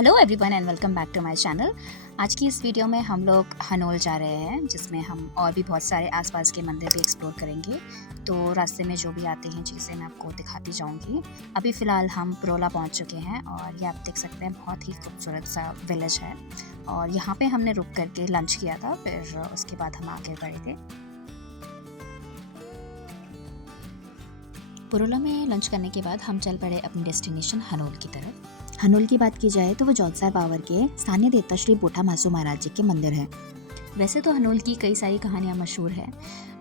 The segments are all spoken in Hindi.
Hello everyone and welcome back to my channel. आज की इस वीडियो में हम लोग हनोल जा रहे हैं, जिसमें हम और भी बहुत सारे आसपास के मंदिर भी एक्सप्लोर करेंगे। तो रास्ते में जो भी आते हैं चीज़ें मैं आपको दिखाती जाऊंगी। अभी फ़िलहाल हम पुरोला पहुंच चुके हैं और ये आप देख सकते हैं, बहुत ही खूबसूरत सा विलेज है। और यहाँ पे हमने रुक करके लंच किया था, फिर उसके बाद हम आगे बढ़े थे। पुरोला में लंच करने के बाद हम चल पड़े अपनी डेस्टिनेशन हनोल की तरफ। हनोल की बात की जाए तो वो जौनसार पावर के स्थानीय देवता श्री बोठा मासू महाराज जी के मंदिर है। वैसे तो हनोल की कई सारी कहानियाँ मशहूर है,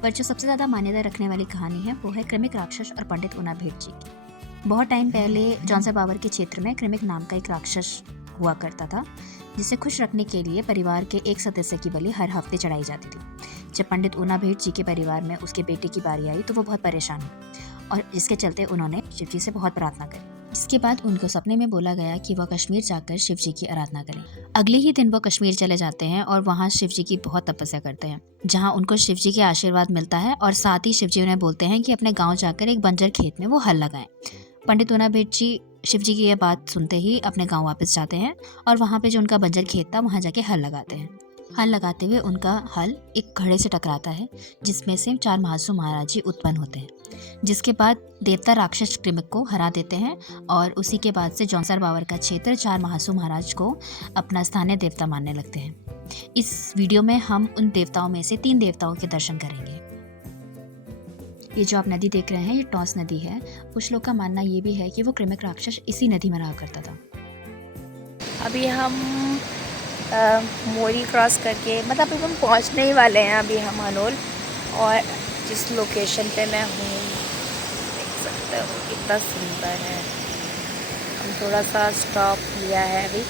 पर जो सबसे ज़्यादा मान्यता रखने वाली कहानी है वो है क्रिमिक राक्षस और पंडित उनाभेट जी की। बहुत टाइम पहले जौनसार पावर के क्षेत्र में क्रिमिक नाम का एक राक्षस हुआ करता था, जिसे खुश रखने के लिए परिवार के एक सदस्य की बलि हर हफ्ते चढ़ाई जाती थी। जब पंडित उनाभेट जी के परिवार में उसके बेटे की बारी आई तो वो बहुत परेशान हुए और जिसके चलते उन्होंने शिव जी से बहुत प्रार्थना करी। इसके बाद उनको सपने में बोला गया कि वह कश्मीर जाकर शिव जी की आराधना करें। अगले ही दिन वह कश्मीर चले जाते हैं और वहाँ शिव जी की बहुत तपस्या करते हैं, जहाँ उनको शिव जी के आशीर्वाद मिलता है और साथ ही शिव जी उन्हें बोलते हैं कि अपने गाँव जाकर एक बंजर खेत में वो हल लगाएं। पंडित उनाभेट जी शिव जी की यह बात सुनते ही अपने गाँव वापस जाते हैं और वहाँ पे जो उनका बंजर खेत था वहाँ जाके हल लगाते हैं। हल लगाते हुए उनका हल एक घड़े से टकराता है, जिसमें से 4 महासू महाराज जी उत्पन्न होते हैं, जिसके बाद देवता राक्षस क्रिमिक को हरा देते हैं और उसी के बाद से जौनसार पावर का क्षेत्र 4 महासू महाराज को अपना स्थानीय देवता मानने लगते हैं। इस वीडियो में हम उन देवताओं में से 3 देवताओं के दर्शन करेंगे। ये जो आप नदी देख रहे हैं ये टॉस नदी है। कुछ लोग का मानना ये भी है कि वो क्रिमिक राक्षस इसी नदी में रहा करता था। अभी हम मोरी क्रॉस करके मतलब अभी हम पहुंचने ही वाले हैं। अभी हम हनोल, और जिस लोकेशन पे मैं हूँ देख सकते हो कितना सुंदर है। हम थोड़ा सा स्टॉप लिया है अभी।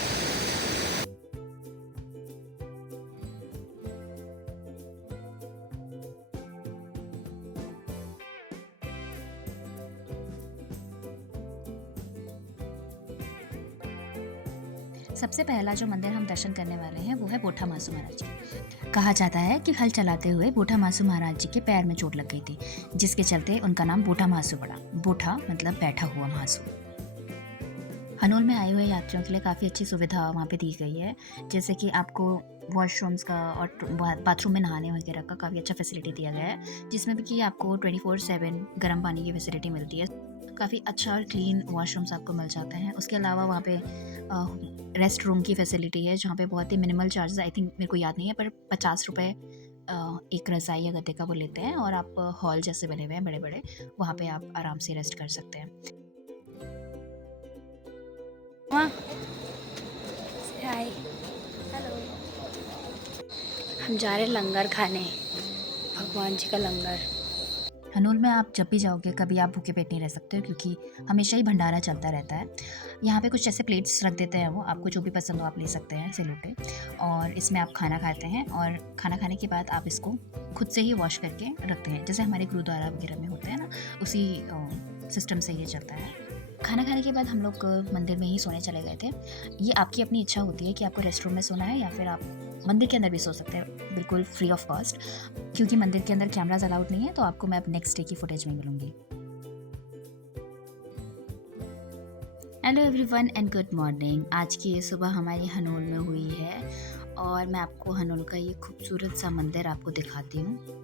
सबसे पहला जो मंदिर हम दर्शन करने वाले हैं वो है बोठा मासू महाराज जी। कहा जाता है कि हल चलाते हुए बोठा मासू महाराज जी के पैर में चोट लग गई थी, जिसके चलते उनका नाम बोठा मासू पड़ा। बोठा मतलब बैठा हुआ मासू। हनोल में आए हुए यात्रियों के लिए काफ़ी अच्छी सुविधा वहाँ पे दी गई है, जैसे कि आपको वॉशरूम्स का और बाथरूम में नहाने वगैरह का काफ़ी अच्छा फैसिलिटी दिया गया है, जिसमें भी कि आपको 24/7 गर्म पानी की फैसिलिटी मिलती है। काफ़ी अच्छा और क्लीन वॉशरूम्स आपको मिल जाते हैं। उसके अलावा वहाँ पे रेस्ट रूम की फैसिलिटी है, जहाँ पे बहुत ही मिनिमल चार्जेस, आई थिंक मेरे को याद नहीं है, पर 50 रुपये एक रज़ाई या गद्दे का वो लेते हैं, और आप हॉल जैसे बने हुए हैं बड़े बड़े, वहाँ पे आप आराम से रेस्ट कर सकते हैं। हाय, हेलो। हम जा रहे हैं लंगर खाने, भगवान जी का लंगर। हनोल में आप जब भी जाओगे कभी आप भूखे पेट नहीं रह सकते हो, क्योंकि हमेशा ही भंडारा चलता रहता है। यहाँ पे कुछ ऐसे प्लेट्स रख देते हैं, वो आपको जो भी पसंद हो आप ले सकते हैं ऐसे लोटे, और इसमें आप खाना खाते हैं और खाना खाने के बाद आप इसको खुद से ही वॉश करके रखते हैं, जैसे हमारे गुरुद्वारा वगैरह में होता है ना, उसी सिस्टम से ये चलता है। खाना खाने के बाद हम लोग मंदिर में ही सोने चले गए थे। ये आपकी अपनी इच्छा होती है कि आपको रेस्ट रूम में सोना है या फिर आप मंदिर के अंदर भी सो सकते हैं, बिल्कुल फ्री ऑफ कॉस्ट, क्योंकि मंदिर के अंदर कैमराज अलाउड नहीं है। तो आपको मैं अब नेक्स्ट डे की फुटेज में मिलूंगी। Hello everyone and good morning. आज की ये सुबह हमारी हनोल में हुई है और मैं आपको हनोल का ये खूबसूरत सा मंदिर आपको दिखाती हूँ।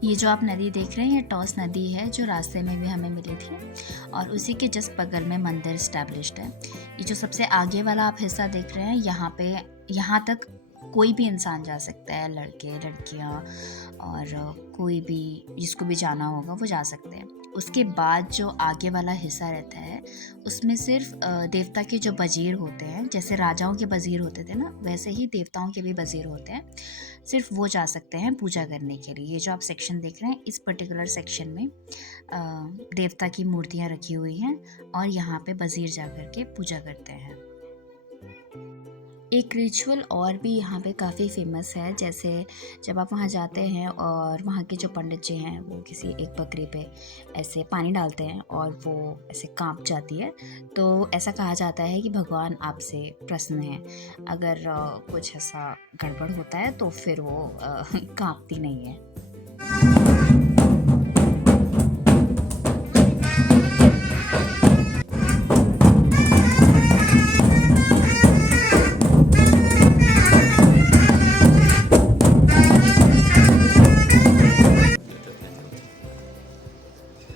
ये जो आप नदी देख रहे हैं ये टॉस नदी है, जो रास्ते में भी हमें मिली थी, और उसी के जस्ट बगल में मंदिर स्टैब्लिश्ड है। ये जो सबसे आगे वाला आप हिस्सा देख रहे हैं, यहाँ तक कोई भी इंसान जा सकता है, लड़के लड़कियाँ और कोई भी जिसको भी जाना होगा वो जा सकते हैं। उसके बाद जो आगे वाला हिस्सा रहता है उसमें सिर्फ देवता के जो वज़ीर होते हैं, जैसे राजाओं के वज़ीर होते थे ना, वैसे ही देवताओं के भी वज़ीर होते हैं, सिर्फ वो जा सकते हैं पूजा करने के लिए। ये जो आप सेक्शन देख रहे हैं, इस पर्टिकुलर सेक्शन में देवता की मूर्तियाँ रखी हुई हैं और यहाँ पे वज़ीर जा कर के पूजा करते हैं। एक रिचुअल और भी यहाँ पे काफ़ी फेमस है, जैसे जब आप वहाँ जाते हैं और वहाँ के जो पंडित जी हैं वो किसी एक बकरी पे ऐसे पानी डालते हैं और वो ऐसे कांप जाती है, तो ऐसा कहा जाता है कि भगवान आपसे प्रसन्न हैं। अगर कुछ ऐसा गड़बड़ होता है तो फिर वो कांपती नहीं है।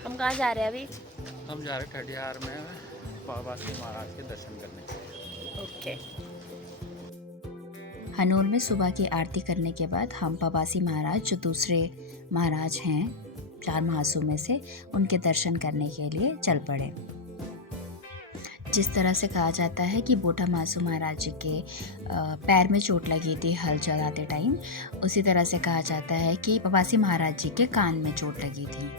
हम कहाँ जा रहे हैं अभी? हम जा रहे ठठियार में बाबा श्री महाराज के दर्शन करने के लिए। ओके। हनोल में सुबह की आरती करने के बाद हम पबासी महाराज, जो दूसरे महाराज हैं 4 महासों में से, उनके दर्शन करने के लिए चल पड़े। जिस तरह से कहा जाता है कि बोठा मासू महाराज जी के पैर में चोट लगी थी हल चलाते टाइम, उसी तरह से कहा जाता है कि पबासी महाराज जी के कान में चोट लगी थी।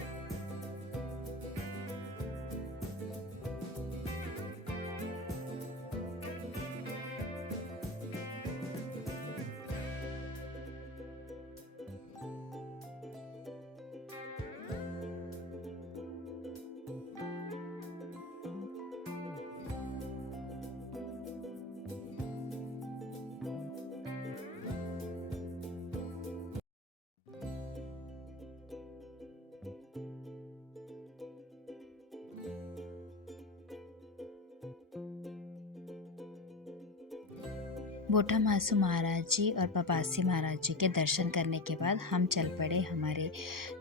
बोठा मासू महाराज जी और पबासी महाराज जी के दर्शन करने के बाद हम चल पड़े हमारे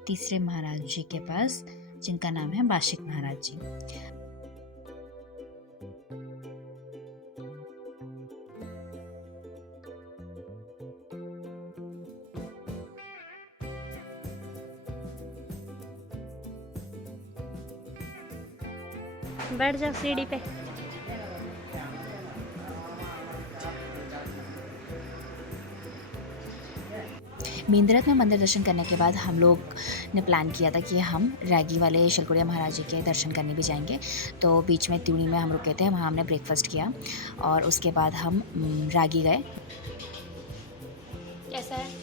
तीसरे महाराज जी के पास, जिनका नाम है बाशिक महाराज जी। बैठ जाओ सीढ़ी पे। मेंदरत में मंदिर दर्शन करने के बाद हम लोग ने प्लान किया था कि हम रागी वाले शलकुड़िया महाराज जी के दर्शन करने भी जाएंगे। तो बीच में त्यूनी में हम रुके थे, वहाँ हमने ब्रेकफास्ट किया और उसके बाद हम रागी गए। कैसा है?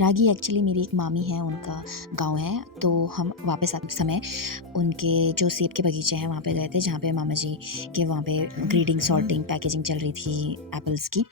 रागी एक्चुअली मेरी एक मामी है, उनका गांव है। तो हम वापस आते समय उनके जो सेब के बगीचे हैं वहाँ पे गए थे, जहाँ पे मामा जी के वहाँ पे ग्रीडिंग, सॉर्टिंग, पैकेजिंग चल रही थी एप्पल्स की।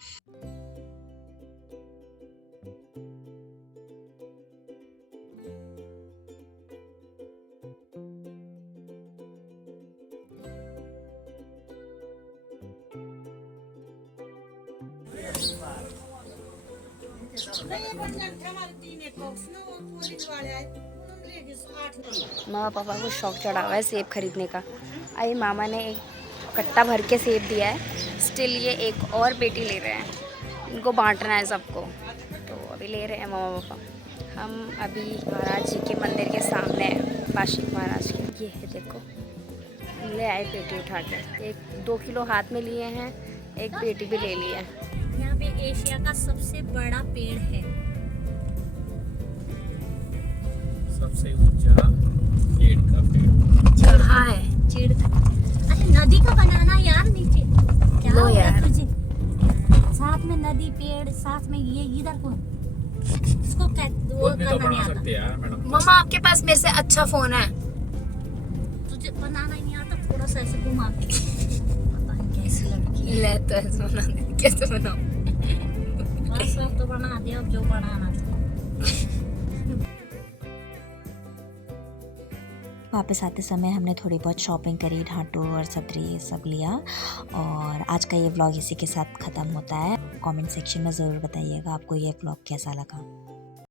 मामा पापा को शौक चढ़ा हुआ है सेब खरीदने का। आई मामा ने एक कट्टा भर के सेब दिया है, स्टिल ये एक और पेटी ले रहे हैं, इनको बांटना है सबको। तो अभी ले रहे हैं मामा पापा। हम अभी महाराज जी के मंदिर के सामने हैं, बाशिक महाराज के। ये है देखो, ले आए पेटी उठा के। 1-2 किलो हाथ में लिए हैं, एक पेटी भी ले ली है। यहाँ पे एशिया का सबसे बड़ा पेड़ है। सबसे ऊंचा पेड़ का पेड़ कहाँ है? चीड़ का। अरे नदी का बनाना यार नीचे। क्या लो हो गया यार। तुझे? साथ में नदी, पेड़, साथ में ये इधर को इसको वो खुद भी तो करना नहीं बना आता। सकते हैं यार मैडम। मामा आपके पास मेरे से अच्छा फोन है। तुझे बनाना ही नहीं आता, थोड़ा सा ऐसे घुमा के। पता नहीं कैसी लड़की ले तो ऐसे बना दे, कैसे बनाऊं? बस अब तो बना दे, अब जो बनाना था। वापस आते समय हमने थोड़ी बहुत शॉपिंग करी, ढांटू और सदरी ये सब लिया। और आज का ये व्लॉग इसी के साथ ख़त्म होता है। कमेंट सेक्शन में ज़रूर बताइएगा आपको ये व्लॉग कैसा लगा।